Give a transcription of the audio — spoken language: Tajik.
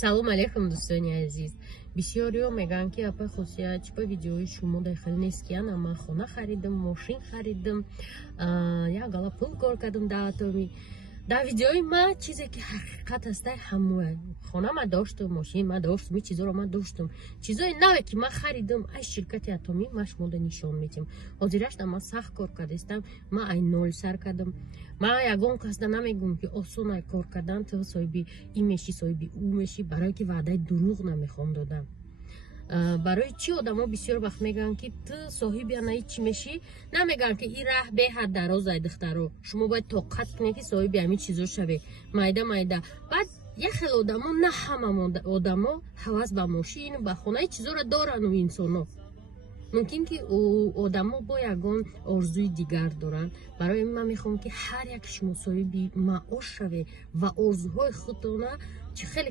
салом алейкум дӯстони азиз. Бисёриё мегӯянд ки апа хусият чипа видеои шумо дахил нест ки ана ман хона харидам, мошин харидам, як гала пул кор кардам даатоми. Дар видеои ман чизе ки ҳақиқат аста ҳамояд. Хона ман доштам, мошин ман доштам, ин чизоро ман доштам. Чизои наве ки ман харидам аз ширкати атомӣ ман шумода нишон медиҳам. Ҳозирашна ман сахт кор кардастам, ман ай нол сар кардам. Ман ягон касда намегӯям ки осон ай кор кардан ту соҳиби ин мешӣ, соҳиби ӯ мешӣ, барое ки ваъдаи дурӯғ намехоҳам додан. Барои чӣ одамо бисёр вақт мегӯянд ки ту соҳиби анаи чӣ мешӣ, намегӯянд ки ин раҳ беҳад дароз ай духтаро, шумо бояд тоқат кунед ки соҳиби ҳамин чизо шаве, майда баъд як хел одамо, на ҳама одамо ҳавас ба мошину ба хона ин чизоро дорану инсоно. Мумкин ки одамо бо ягон орзуи дигар доранд. Барои ман мехоҳам ки ҳар як шумо соҳиби маош шавед ва орзуҳои худтона чӣ хеле